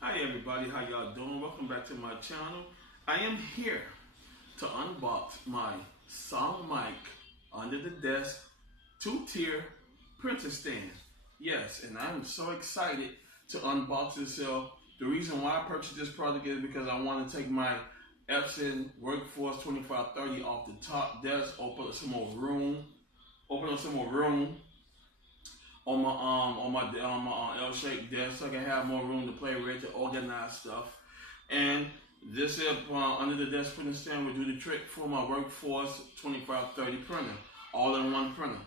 Hi everybody, how y'all doing? Welcome back to my channel. I am here to unbox my SongMic under the desk 2-tier printer stand. Yes, and I'm so excited to unbox this. The reason why I purchased this product is because I want to take my Epson Workforce 2530 off the top desk, open up some more room on my L-shaped desk, so I can have more room to play with, to organize stuff. And this under the desk printer stand will do the trick for my Workforce 2530 printer, all-in-one printer.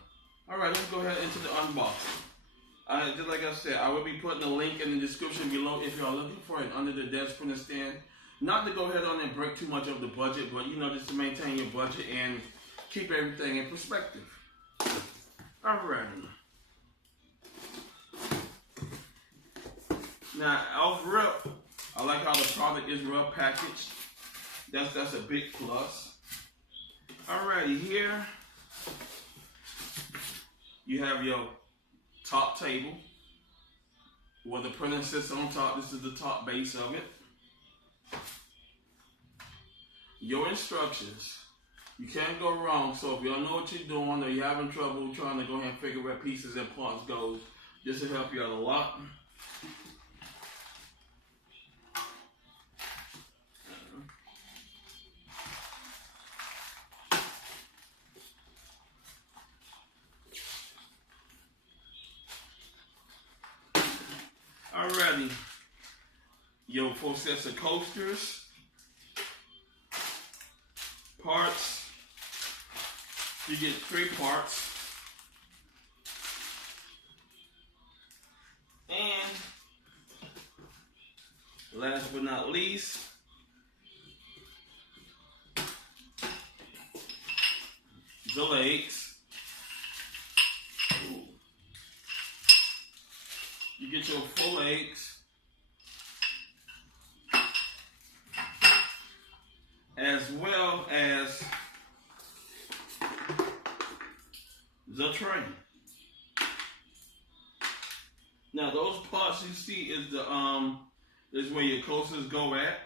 All right, let's go ahead into the unboxing. Just like I said, I will be putting a link in the description below if you are looking for an under the desk printer stand. Not to go ahead on and break too much of the budget, but just to maintain your budget and keep everything in perspective. All right. Now, off rip, I like how the product is well packaged. That's a big plus. Alrighty, here you have your top table where the printer sits on top. This is the top base of it. Your instructions. You can't go wrong. So if you don't know what you're doing or you're having trouble trying to go ahead and figure where pieces and parts goes, this will help you out a lot. Alrighty, your 4 sets of coasters, parts. You get 3 parts, and last but not least, the legs. You get your 4 legs, as well as the tray. Now those parts you see is is where your coasters go at.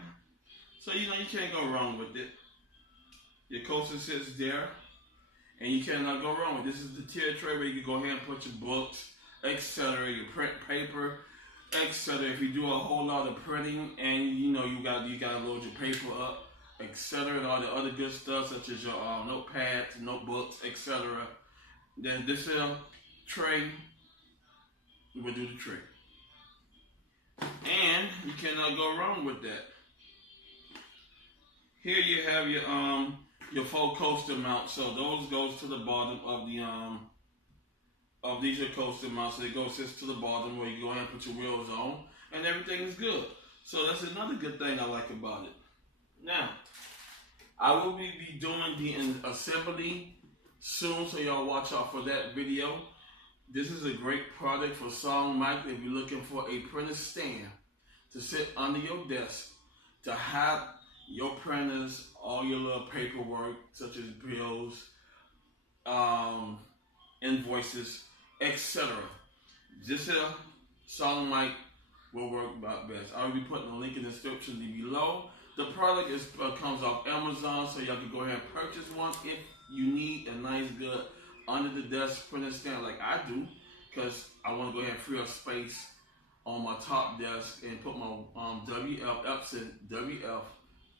So you can't go wrong with it. Your coaster sits there, and you cannot go wrong with it. This is the tier tray where you can go ahead and put your books, etc., your print paper, etc. If you do a whole lot of printing and you gotta load your paper up, etc., and all the other good stuff such as your notepads, notebooks, etc., then this tray will do the trick. And you cannot go wrong with that. Here you have your 4 coaster mounts. So those goes to the bottom of the these are coaster mounts. So it sits to the bottom where you go ahead and put your wheels on, and everything is good. So that's another good thing I like about it. Now, I will be doing the assembly soon, so y'all watch out for that video. This is a great product for SongMics if you're looking for a printer stand to sit under your desk to have your printers, all your little paperwork such as bills, invoices, etc. This SongMics will work about best. I will be putting a link in the description below. The product comes off Amazon, so y'all can go ahead and purchase one if you need a nice, good under the desk printer stand like I do, because I want to go ahead and free up space on my top desk and put my Epson WF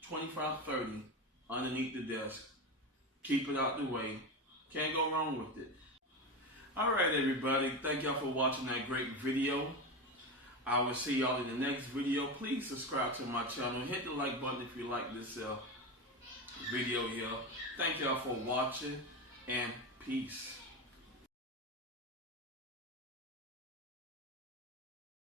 2530 underneath the desk. Keep it out the way. Can't go wrong with it. Alright everybody, thank y'all for watching that great video. I will see y'all in the next video. Please subscribe to my channel. Hit the like button if you like this video here. Thank y'all for watching, and peace.